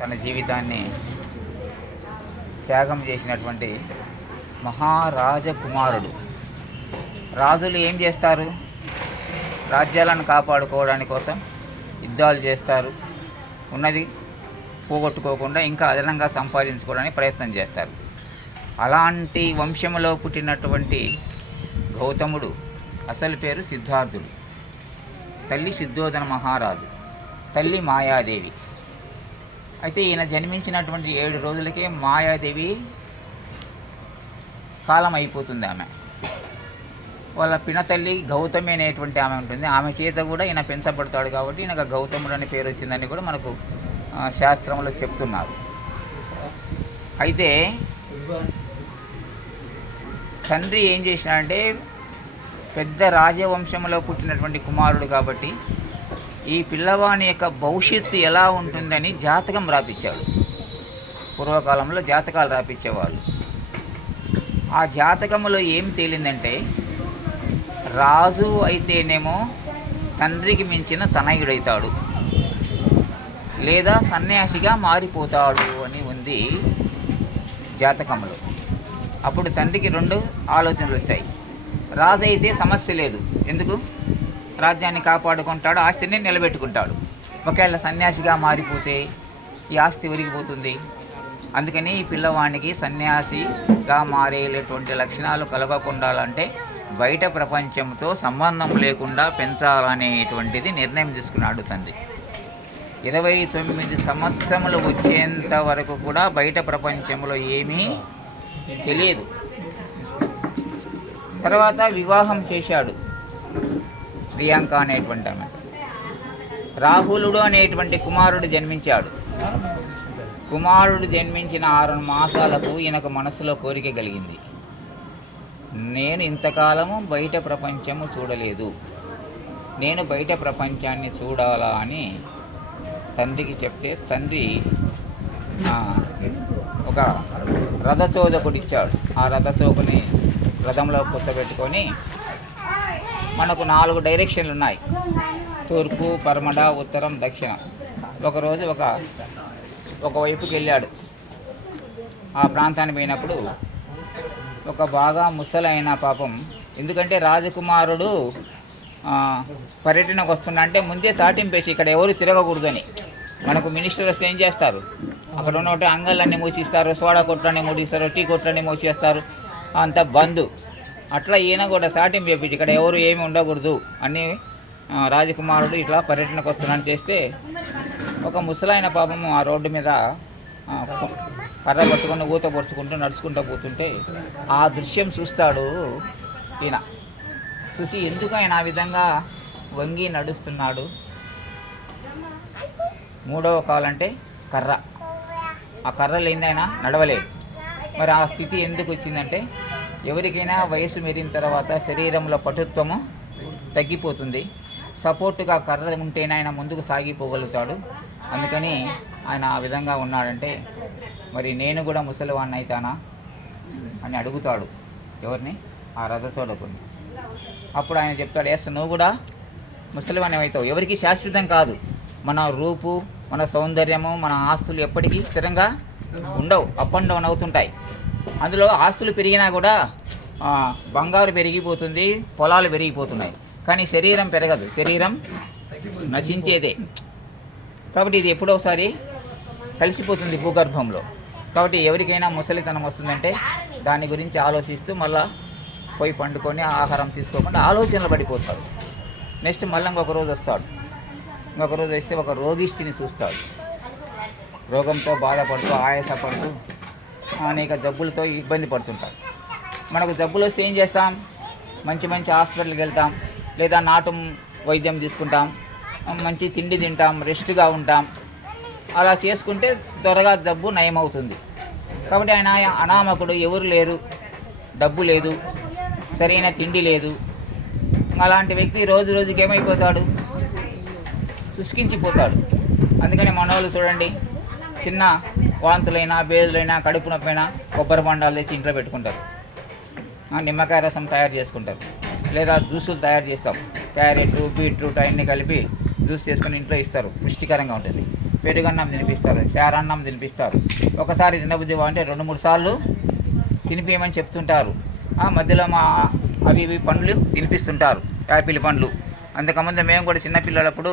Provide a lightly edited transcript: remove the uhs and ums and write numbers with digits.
తన జీవితాన్ని త్యాగం చేసినటువంటి మహారాజకుమారుడు. రాజులు ఏం చేస్తారు? రాజ్యాలను కాపాడుకోవడానికి కోసం యుద్ధాలు చేస్తారు, ఉన్నది పోగొట్టుకోకుండా ఇంకా అదనంగా సంపాదించుకోవడానికి ప్రయత్నం చేస్తారు. అలాంటి వంశంలో పుట్టినటువంటి గౌతముడు అసలు పేరు సిద్ధార్థుడు. తల్లి సిద్ధోదన మహారాజు, తల్లి మాయాదేవి. అయితే ఈయన జన్మించినటువంటి 7 రోజులకే మాయాదేవి కాలం అయిపోతుంది. ఆమె వాళ్ళ పినతల్లి గౌతమి అనేటువంటి ఆమె ఉంటుంది. ఆమె చేత కూడా ఈయన పెంచబడతాడు కాబట్టి ఈయనకు గౌతముడు అనే పేరు వచ్చిందని కూడా మనకు శాస్త్రంలో చెప్తున్నారు. అయితే తండ్రి ఏం చేసినాడంటే పెద్ద రాజవంశంలో పుట్టినటువంటి కుమారుడు కాబట్టి ఈ పిల్లవాని యొక్క భవిష్యత్తు ఎలా ఉంటుందని జాతకం రాపించాడు. పూర్వకాలంలో జాతకాలు రాపించేవాళ్ళు. ఆ జాతకంలో ఏం తేలిందంటే రాజు అయితేనేమో తండ్రికి మించిన తనయుడైతాడు, లేదా సన్యాసిగా మారిపోతాడు అని ఉంది జాతకంలో. అప్పుడు తండ్రికి 2 ఆలోచనలు వచ్చాయి. రాజు అయితే సమస్య లేదు, ఎందుకు? రాజ్యాన్ని కాపాడుకుంటాడు, ఆస్తిని నిలబెట్టుకుంటాడు. ఒకవేళ సన్యాసిగా మారిపోతే ఈ ఆస్తి ఒరిగిపోతుంది. అందుకని ఈ పిల్లవాడికి సన్యాసిగా మారేటువంటి లక్షణాలు కలగకుండాలంటే బయట ప్రపంచంతో సంబంధం లేకుండా పెంచాలనేటువంటిది నిర్ణయం తీసుకున్నాడు తండ్రి. 29 సంవత్సరములు వచ్చేంత వరకు కూడా బయట ప్రపంచంలో ఏమీ తెలియదు. తర్వాత వివాహం చేశాడు ప్రియాంక అనేటువంటి ఆమె. రాహులుడు అనేటువంటి కుమారుడు జన్మించాడు. కుమారుడు జన్మించిన 6 మాసాలకు ఈయనకు మనసులో కోరిక కలిగింది, నేను ఇంతకాలము బయట ప్రపంచము చూడలేదు, నేను బయట ప్రపంచాన్ని చూడాలా అని తండ్రికి చెప్తే తండ్రి ఒక రథచోదకుడిచ్చాడు. ఆ రథచోకుని రథంలో కూర్చోబెట్టుకొని, మనకు 4 డైరెక్షన్లు ఉన్నాయి, తూర్పు, పరమడ, ఉత్తరం, దక్షిణం. ఒకరోజు ఒకవైపుకి వెళ్ళాడు. ఆ ప్రాంతానికి పోయినప్పుడు ఒక బాగా ముసలైన పాపం, ఎందుకంటే రాజకుమారుడు పర్యటనకు వస్తున్నా అంటే ముందే చాటింపేసి ఇక్కడ ఎవరు తిరగకూడదని. మనకు మినిస్టర్ వస్తే ఏం చేస్తారు? అక్కడ ఉన్న అంగళ్ళన్నీ మూసిస్తారు, సోడా కొట్లన్నీ మూసిస్తారు, టీ కొట్లన్నీ మూసేస్తారు, అంత బంద్. అట్లా ఈయన కూడా సాటింపు చేపించి ఇక్కడ ఎవరు ఏమి ఉండకూడదు అని రాజకుమారుడు ఇట్లా పర్యటనకు వస్తున్నాను చేస్తే ఒక ముసలాయన పాపము ఆ రోడ్డు మీద కర్ర పట్టుకొని ఊత పొడుచుకుంటూ నడుచుకుంటూ పోతుంటే ఆ దృశ్యం చూస్తాడు ఈయన. చూసి ఎందుకు ఆయన ఆ విధంగా వంగి నడుస్తున్నాడు? 3వ కాలంటే కర్ర, ఆ కర్ర లేనిది ఆయన నడవలేదు. మరి ఆ స్థితి ఎందుకు వచ్చిందంటే ఎవరికైనా వయసు మెరిన తర్వాత శరీరంలో పటుత్వము తగ్గిపోతుంది. సపోర్టుగా కర్ర ఉంటేనే ఆయన ముందుకు సాగిపోగలుగుతాడు. అందుకని ఆయన ఆ విధంగా ఉన్నాడంటే మరి నేను కూడా ముసలివాడిని అవుతానా అని అడుగుతాడు. ఎవరిని? ఆ రథచోదకుని. అప్పుడు ఆయన చెప్తాడు, ఎస్, నువ్వు కూడా ముసలివాణి అవుతావు. ఎవరికి శాశ్వతం కాదు. మన రూపు, మన సౌందర్యము, మన ఆస్తులు ఎప్పటికీ స్థిరంగా ఉండవు, అప్ అండ్ డౌన్ అవుతుంటాయి. అందులో ఆస్తులు పెరిగినా కూడా బంగారు పెరిగిపోతుంది, పొలాలు పెరిగిపోతున్నాయి, కానీ శరీరం పెరగదు, శరీరం నశించేదే. కాబట్టి ఇది ఎప్పుడోసారి కలిసిపోతుంది భూగర్భంలో. కాబట్టి ఎవరికైనా ముసలితనం వస్తుందంటే దాని గురించి ఆలోచిస్తూ మళ్ళా పోయి పండుకొని ఆహారం తీసుకోకుండా ఆలోచనలు పడిపోతాడు. నెక్స్ట్ మళ్ళీ ఇంకొక రోజు వస్తాడు. ఇంకొక రోజు వస్తే ఒక రోగిష్టిని చూస్తాడు. రోగంతో బాధపడుతూ ఆయాసపడుతూ అనేక జబ్బులతో ఇబ్బంది పడుతుంటారు. మనకు జబ్బులు వస్తే ఏం చేస్తాం? మంచి మంచి హాస్పిటల్కి వెళ్తాం, లేదా నాటు వైద్యం తీసుకుంటాం, మంచి తిండి తింటాం, రెస్ట్గా ఉంటాం. అలా చేసుకుంటే త్వరగా జబ్బు నయమవుతుంది. కాబట్టి ఆయన అనామకుడు, ఎవరు లేరు, డబ్బు లేదు, సరైన తిండి లేదు. అలాంటి వ్యక్తి రోజు రోజుకి ఏమైపోతాడు? శుష్కించిపోతాడు. అందుకని మనోళ్ళు చూడండి, చిన్న వాంతులైనా, బేదులైనా, కడుపు నొప్పైనా కొబ్బరి బొండాలు తెచ్చి ఇంట్లో పెట్టుకుంటారు, నిమ్మకాయ రసం తయారు చేసుకుంటారు, లేదా జ్యూసులు తయారు చేస్తాం. క్యారెట్, బీట్రూట్ అన్నీ కలిపి జ్యూస్ చేసుకొని ఇంట్లో ఇస్తారు, పుష్టికరంగా ఉంటుంది. పెరుగన్నం తినిపిస్తారు, చారన్నం తినిపిస్తారు. ఒకసారి తినబుద్ధి అంటే 2-3 సార్లు తినిపించమని చెప్తుంటారు. మధ్యలో అవి పండ్లు తినిపిస్తుంటారు, యాపిల్ పండ్లు. అంతకుముందు మేము కూడా చిన్నపిల్లలప్పుడు